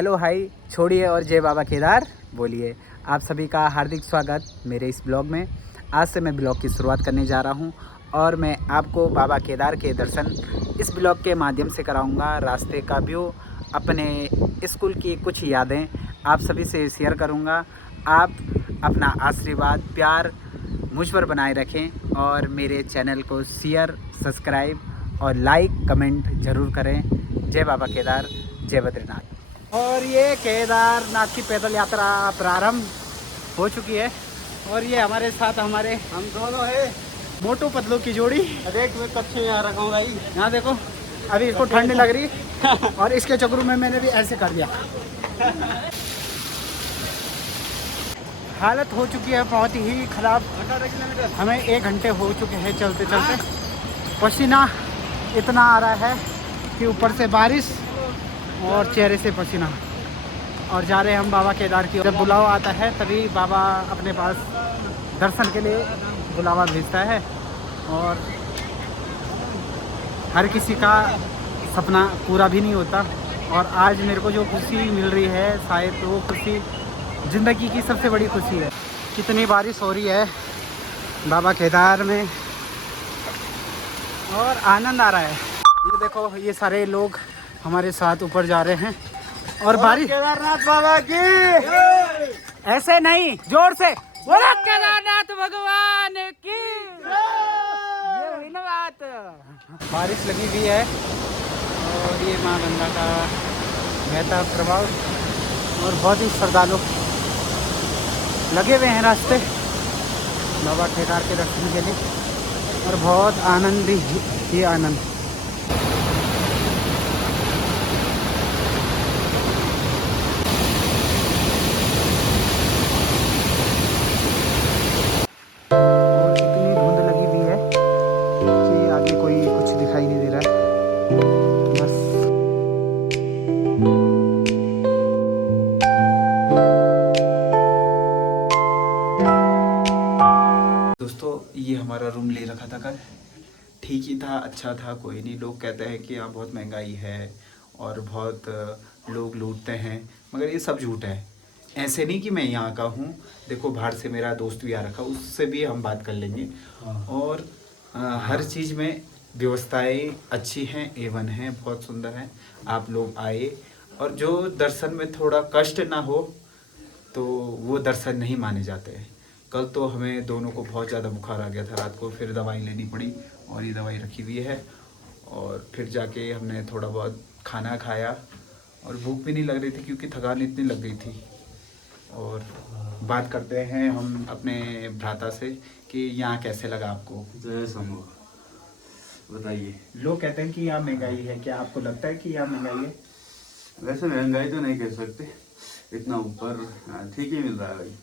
Hello hi छोड़िए और जय बाबा केदार बोलिए। आप सभी का हार्दिक स्वागत मेरे इस ब्लॉग में। आज से मैं ब्लॉग की शुरुआत करने जा रहा हूं और मैं आपको बाबा केदार के दर्शन इस ब्लॉग के माध्यम से कराऊंगा। रास्ते का व्यू, अपने स्कूल की कुछ यादें आप सभी से शेयर करूंगा। आप अपना आशीर्वाद प्यार मुझ पर बनाए रखें और मेरे चैनल को शेयर सब्सक्राइब और लाइक कमेंट ज़रूर करें। जय बाबा केदार, जय बद्रीनाथ। और ये केदारनाथ की पैदल यात्रा प्रारंभ हो चुकी है और ये हमारे साथ हम दोनों है मोटू पतलू की जोड़ी। देख मैं कच्चे यहाँ रखा हूँ भाई। यहाँ देखो, अभी इसको ठंड लग रही और इसके चक्करों में मैंने भी ऐसे कर दिया। हालत हो चुकी है बहुत ही खराब। 18 किलोमीटर हमें 1 घंटे हो चुके हैं चलते चलते। पसीना इतना आ रहा है कि ऊपर से बारिश और चेहरे से पसीना। और जा रहे हम बाबा केदार की। जब बुलावा आता है तभी बाबा अपने पास दर्शन के लिए बुलावा भेजता है और हर किसी का सपना पूरा भी नहीं होता। और आज मेरे को जो खुशी मिल रही है शायद वो खुशी ज़िंदगी की सबसे बड़ी खुशी है। कितनी बारिश हो रही है बाबा केदार में और आनंद आ रहा है। ये देखो, ये सारे लोग हमारे साथ ऊपर जा रहे हैं और बारिश। केदारनाथ बाबा की ऐसे नहीं, जोर से बोलो केदारनाथ भगवान की। ये हुई ना बात। बारिश लगी हुई है और ये माँ गंगा का बहता प्रभाव और बहुत ही श्रद्धालु लगे हुए हैं रास्ते बाबा केदार के दर्शन के लिए और बहुत आनंद ही आनंद। और इतनी धुंध लगी हुई है कि आगे कोई कुछ दिखाई नहीं दे रहा है। बस दोस्तों, ये हमारा रूम ले रखा था कल। ठीक ही था, अच्छा था, कोई नहीं। लोग कहते हैं कि यहाँ बहुत महंगाई है और बहुत लोग लूटते हैं, मगर ये सब झूठ है। ऐसे नहीं कि मैं यहाँ का हूँ। देखो, बाहर से मेरा दोस्त भी आ रखा, उससे भी हम बात कर लेंगे। और हर चीज़ में व्यवस्थाएं अच्छी हैं, A1 हैं, बहुत सुंदर हैं। आप लोग आए और जो दर्शन में थोड़ा कष्ट ना हो तो वो दर्शन नहीं माने जाते हैं। कल तो हमें दोनों को बहुत ज़्यादा बुखार आ गया था रात को, फिर दवाई लेनी पड़ी और ये दवाई रखी हुई है। और फिर जाके हमने थोड़ा बहुत खाना खाया और भूख भी नहीं लग रही थी क्योंकि थकान इतनी लग गई थी। और बात करते हैं हम अपने भ्राता से कि यहाँ कैसे लगा आपको। जय शंभू, बताइए। लोग कहते हैं कि यहाँ महंगाई है, क्या आपको लगता है कि यहाँ महंगाई है? वैसे महंगाई तो नहीं कह सकते, इतना ऊपर ठीक ही मिल रहा है भाई।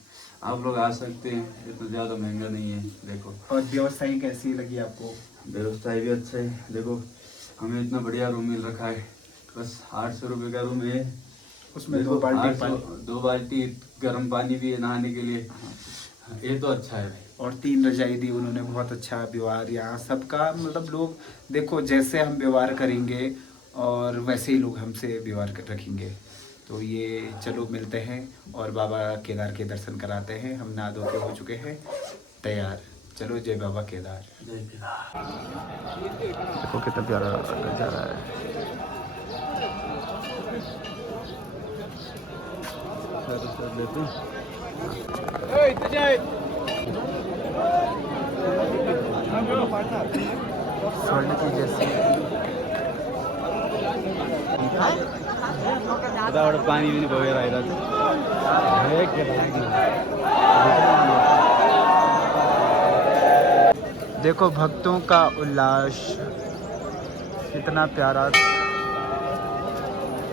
आप लोग आ सकते हैं, इतना ज़्यादा महंगा नहीं है। देखो, और व्यवस्थाएं कैसी लगी आपको? व्यवस्था भी अच्छा है। देखो, हमें इतना बढ़िया रूम मिल रखा है। बस 800 रुपये का रूम है, उसमें 2 बाल्टी पानी, 2 बाल्टी गर्म पानी भी है नहाने के लिए। ये तो अच्छा है भाई। और 3 रजाई दी उन्होंने। बहुत अच्छा व्यवहार यहाँ सबका, मतलब लोग देखो जैसे हम व्यवहार करेंगे और वैसे ही लोग हमसे व्यवहार रखेंगे। तो ये चलो मिलते हैं और बाबा केदार के दर्शन कराते हैं। हम नहा धो के हो चुके हैं तैयार। चलो, जय बाबा केदार। जय केदार। देखो कितना प्यारा नजारा है। स्वर्ण की जैसी पानी भी नहीं वगैरह देखो भक्तों का उल्लास कितना प्यारा।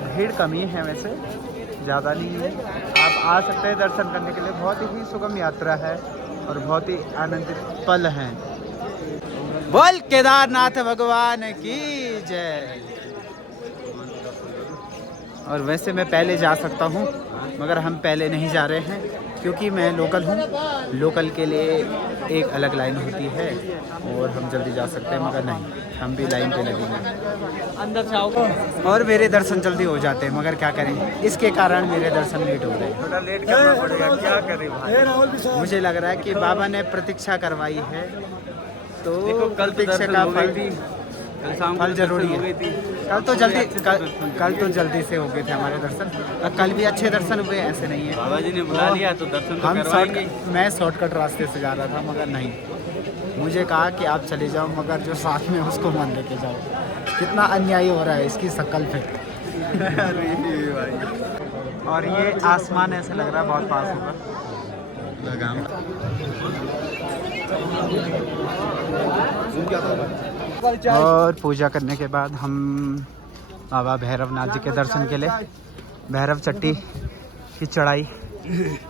भीड़ कमी है, वैसे ज़्यादा नहीं है। आप आ सकते हैं दर्शन करने के लिए। बहुत ही सुगम यात्रा है और बहुत ही आनंदित पल हैं। बोल केदारनाथ भगवान की जय। और वैसे मैं पहले जा सकता हूँ मगर हम पहले नहीं जा रहे हैं क्योंकि मैं लोकल हूँ। लोकल के लिए एक अलग लाइन होती है और हम जल्दी जा सकते हैं मगर नहीं, हम भी लाइन पे लगेंगे। अंदर जाओ और मेरे दर्शन जल्दी हो जाते हैं मगर क्या करें, इसके कारण मेरे दर्शन लेट हो गए। थोड़ा लेट करना पड़ेगा, क्या करें भाई। मुझे लग रहा है कि बाबा ने प्रतीक्षा करवाई है तो प्रतीक्षा का फल भी फल जरूरी है। कल तो जल्दी से हो गए थे हमारे दर्शन और कल भी अच्छे दर्शन हुए, ऐसे नहीं है। बाबा जी ने बुला लिया तो दर्शन तो करवाएंगे। मैं शॉर्टकट रास्ते से जा रहा था मगर नहीं, मुझे कहा कि आप चले जाओ मगर जो साथ में उसको मन लेके जाओ। कितना अन्याय हो रहा है इसकी शक्ल पे। और ये आसमान ऐसे लग रहा है बहुत पास होगा। और पूजा करने के बाद हम बाबा भैरवनाथ जी के दर्शन के लिए भैरव चट्टी की चढ़ाई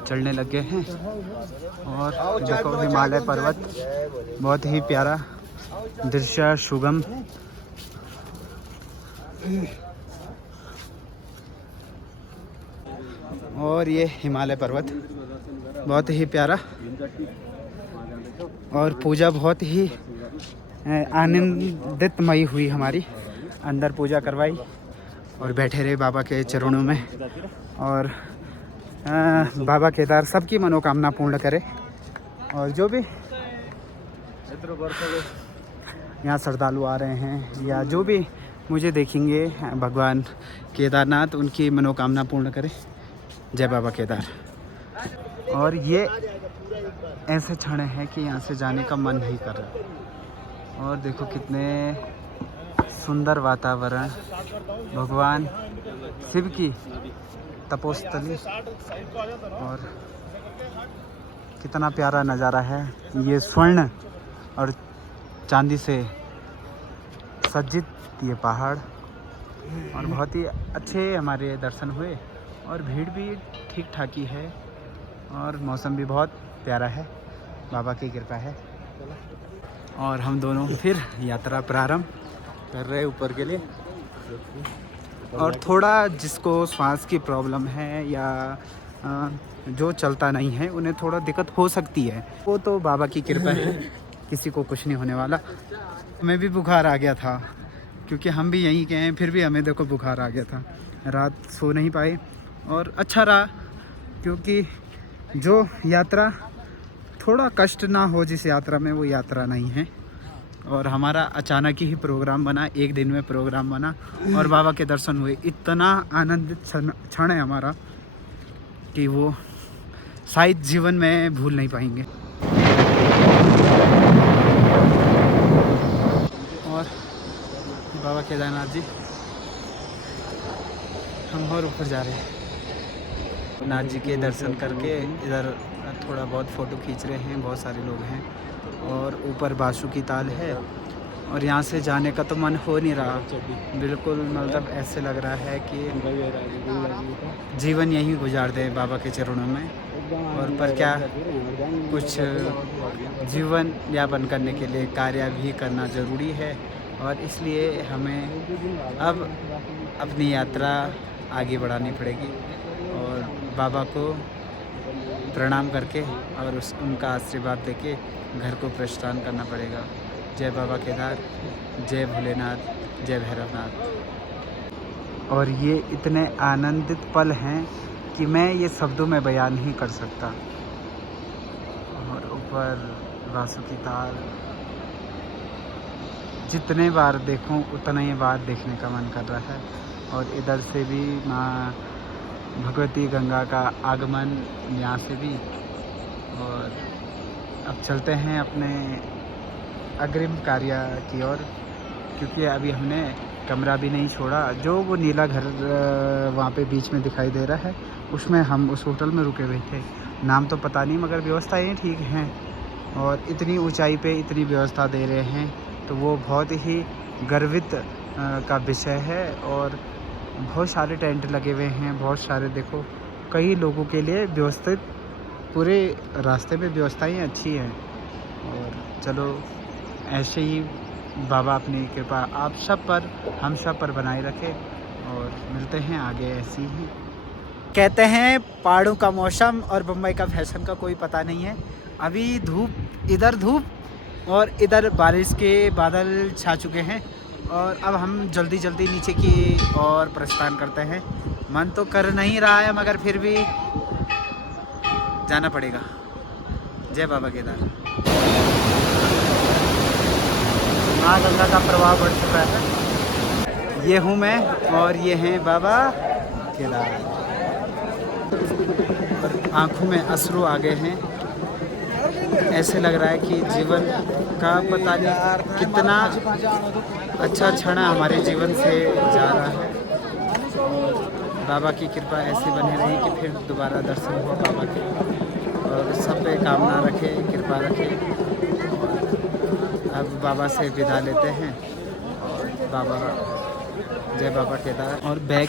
चढ़ने लग गए हैं। और देखो हिमालय पर्वत, बहुत ही प्यारा दृश्य, सुगम। और ये हिमालय पर्वत बहुत ही प्यारा। और पूजा बहुत ही आनंदितमयी हुई हमारी। अंदर पूजा करवाई और बैठे रहे बाबा के चरणों में। और बाबा केदार सबकी मनोकामना पूर्ण करे। और जो भी यहाँ श्रद्धालु आ रहे हैं या जो भी मुझे देखेंगे, भगवान केदारनाथ उनकी मनोकामना पूर्ण करे। जय बाबा केदार। और ये ऐसे क्षण है कि यहाँ से जाने का मन नहीं कर रहा। और देखो कितने सुंदर वातावरण, भगवान शिव की तपोस्थली और कितना प्यारा नज़ारा है। ये स्वर्ण और चांदी से सज्जित ये पहाड़, और बहुत ही अच्छे हमारे दर्शन हुए। और भीड़ भी ठीक ठाक ही है और मौसम भी बहुत प्यारा है, बाबा की कृपा है। और हम दोनों फिर यात्रा प्रारंभ कर रहे हैं ऊपर के लिए। और थोड़ा जिसको श्वास की प्रॉब्लम है या जो चलता नहीं है उन्हें थोड़ा दिक्कत हो सकती है, वो तो बाबा की कृपा है, किसी को कुछ नहीं होने वाला। हमें भी बुखार आ गया था क्योंकि हम भी यहीं के हैं, फिर भी हमें देखो बुखार आ गया था। रात सो नहीं पाए और अच्छा रहा क्योंकि जो यात्रा थोड़ा कष्ट ना हो जिस यात्रा में, वो यात्रा नहीं है। और हमारा अचानक ही प्रोग्राम बना, एक दिन में प्रोग्राम बना और बाबा के दर्शन हुए। इतना आनंदित क्षण है हमारा कि वो शायद जीवन में भूल नहीं पाएंगे। और बाबा केदारनाथ जी, हम और ऊपर जा रहे हैं। नाथ जी के दर्शन करके इधर थोड़ा बहुत फ़ोटो खींच रहे हैं, बहुत सारे लोग हैं। और ऊपर बासुकी ताल है और यहाँ से जाने का तो मन हो नहीं रहा बिल्कुल। मतलब ऐसे लग रहा है कि जीवन यहीं गुजार दें बाबा के चरणों में। और पर क्या, कुछ जीवन यापन करने के लिए कार्य भी करना ज़रूरी है। और इसलिए हमें अब अपनी यात्रा आगे बढ़ानी पड़ेगी और बाबा को प्रणाम करके और उनका आशीर्वाद लेके घर को प्रस्थान करना पड़ेगा। जय बाबा केदार, जय भोलेनाथ, जय भैरवनाथ। और ये इतने आनंदित पल हैं कि मैं ये शब्दों में बयान नहीं कर सकता। और ऊपर बासुकी ताल जितने बार देखूं उतना ही बार देखने का मन कर रहा है। और इधर से भी माँ भगवती गंगा का आगमन, यहाँ से भी। और अब चलते हैं अपने अग्रिम कार्य की ओर, क्योंकि अभी हमने कमरा भी नहीं छोड़ा। जो वो नीला घर वहाँ पे बीच में दिखाई दे रहा है, उसमें हम उस होटल में रुके हुए थे। नाम तो पता नहीं मगर व्यवस्थाएं ठीक हैं। और इतनी ऊंचाई पे इतनी व्यवस्था दे रहे हैं तो वो बहुत ही गर्वित का विषय है। और बहुत सारे टेंट लगे हुए हैं, बहुत सारे देखो कई लोगों के लिए व्यवस्थित, पूरे रास्ते में व्यवस्थाएं अच्छी हैं। और चलो ऐसे ही बाबा अपनी कृपा आप सब पर, हम सब पर बनाए रखे। और मिलते हैं आगे ऐसे ही। कहते हैं पहाड़ों का मौसम और बम्बई का फैशन का कोई पता नहीं है। अभी इधर धूप और इधर बारिश के बादल छा चुके हैं और अब हम जल्दी जल्दी नीचे की ओर प्रस्थान करते हैं। मन तो कर नहीं रहा है मगर फिर भी जाना पड़ेगा। जय बाबा केदार। माँ गंगा का प्रभाव बढ़ चुका है। ये हूँ मैं और ये हैं बाबा केदार। आँखों में अश्रु आ गए हैं। ऐसे लग रहा है कि जीवन का पता नहीं कितना अच्छा क्षण हमारे जीवन से जा रहा है। बाबा की कृपा ऐसे बने रही कि फिर दोबारा दर्शन हो बाबा के, और सब पे कामना रखे, कृपा रखे। अब बाबा से विदा लेते हैं और बाबा जय बाबा केदार। और बैग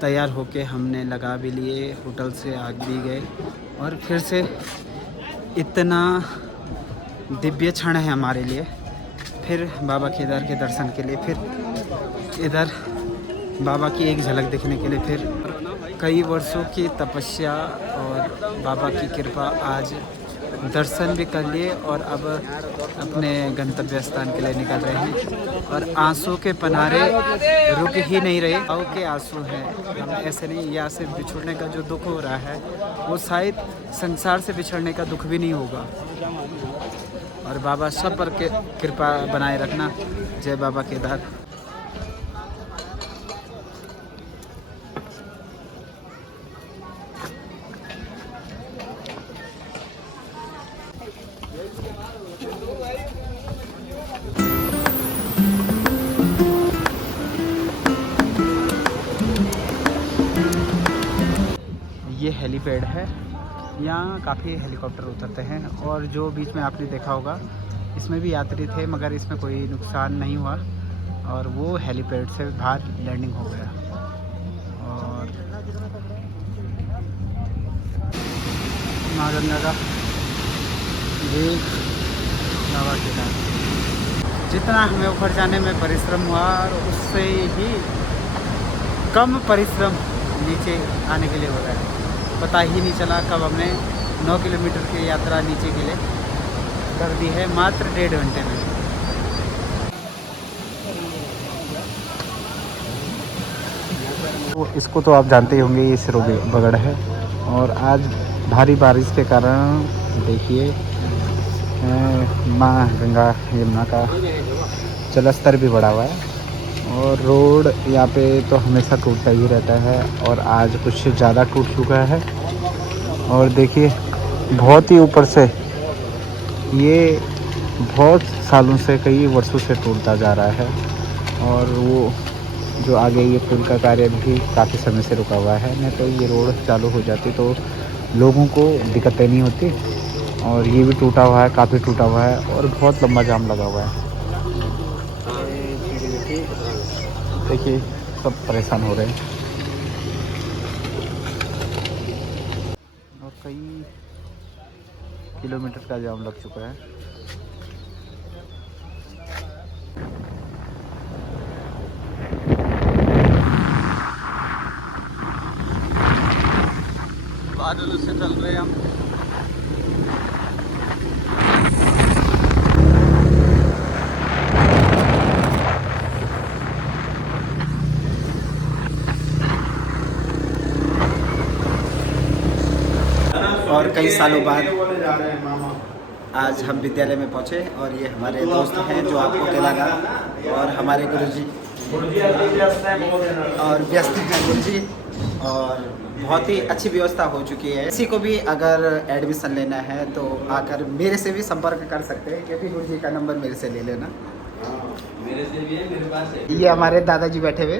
तैयार होके हमने लगा भी लिए, होटल से आ भी गए और फिर से इतना दिव्य क्षण है हमारे लिए। फिर बाबा केदार के दर्शन के लिए, फिर इधर बाबा की एक झलक देखने के लिए, फिर कई वर्षों की तपस्या और बाबा की कृपा, आज दर्शन भी कर लिए और अब अपने गंतव्य स्थान के लिए निकल रहे हैं। और आंसू के पनारे रुक ही नहीं रहे। आओ के आंसू हैं, हम ऐसे नहीं, यहाँ से बिछुड़ने का जो दुख हो रहा है वो शायद संसार से बिछड़ने का दुख भी नहीं होगा। और बाबा सब पर कृपा बनाए रखना। जय बाबा केदार। ये हेलीपैड है, यहाँ काफ़ी हेलीकॉप्टर उतरते हैं। और जो बीच में आपने देखा होगा इसमें भी यात्री थे मगर इसमें कोई नुकसान नहीं हुआ और वो हेलीपैड से बाहर लैंडिंग हो गया। और माँ गंगा का ये बाबा केदार। जितना हमें ऊपर जाने में परिश्रम हुआ और उससे ही कम परिश्रम नीचे आने के लिए हो रहा है। पता ही नहीं चला कब हमने 9 किलोमीटर की यात्रा नीचे के लिए कर दी है, मात्र 1.5 घंटे में। तो इसको तो आप जानते ही होंगे, ये सिरो बगड़ है। और आज भारी बारिश के कारण देखिए माँ गंगा यमुना का जलस्तर भी बढ़ा हुआ है। और रोड यहाँ पे तो हमेशा टूटता ही रहता है और आज कुछ ज़्यादा टूट चुका है। और देखिए बहुत ही ऊपर से, ये बहुत सालों से, कई वर्षों से टूटता जा रहा है। और वो जो आगे ये पुल का कार्य भी काफ़ी समय से रुका हुआ है, नहीं तो ये रोड चालू हो जाती तो लोगों को दिक्कतें नहीं होती। और ये भी टूटा हुआ है, काफ़ी टूटा हुआ है और बहुत लंबा जाम लगा हुआ है। देखिए सब परेशान हो रहे हैं और कई किलोमीटर का जाम लग चुका है। बादलों से चल रहे हैं हम। और कई सालों बाद आज हम विद्यालय में पहुंचे और ये हमारे दोस्त हैं जो आपको दिलाना, और हमारे गुरुजी और व्यस्त हैं गुरुजी। और बहुत ही अच्छी व्यवस्था हो चुकी है। किसी को भी अगर एडमिशन लेना है तो आकर मेरे से भी संपर्क कर सकते हैं, क्योंकि गुरुजी का नंबर मेरे से ले लेना। मेरे से भी है, मेरे पास है। ये हमारे दादाजी बैठे हुए।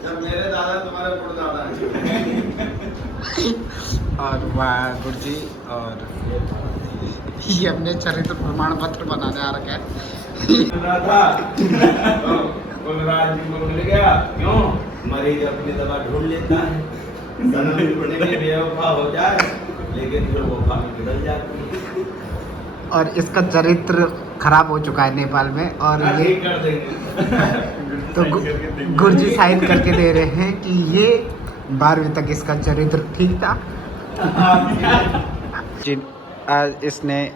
जब मेरे दादा तुम्हारे परदादा हैं। और वाह गुरुजी। और ये हमने चरित्र प्रमाण पत्र बनाने आ रखा है। मिल गया क्यों? मरीज अपनी दवा ढूंढ लेता है, बेवफा हो जाए लेकिन फिर वफा में बदल जाती है। और इसका चरित्र खराब हो चुका है नेपाल में। और ये कर देंगे। तो गुरुजी साइन करके दे रहे हैं कि ये 12वीं तक इसका चरित्र ठीक था।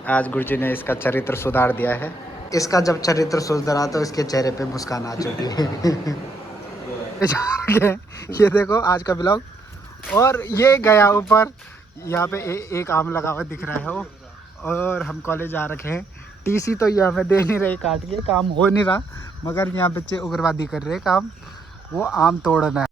आज गुरुजी ने इसका चरित्र सुधार दिया है। इसका जब चरित्र सुधरा तो इसके चेहरे पे मुस्कान आ चुकी है। ये देखो आज का ब्लॉग। और ये गया ऊपर, यहाँ पे एक आम लगा हुआ दिख रहा है वो। और हम कॉलेज आ रखे हैं। टीसी तो यहाँ पे दे नहीं रहे, काट के काम हो नहीं रहा, मगर यहाँ बच्चे उग्रवादी कर रहे हैं काम, वो आम तोड़ना है।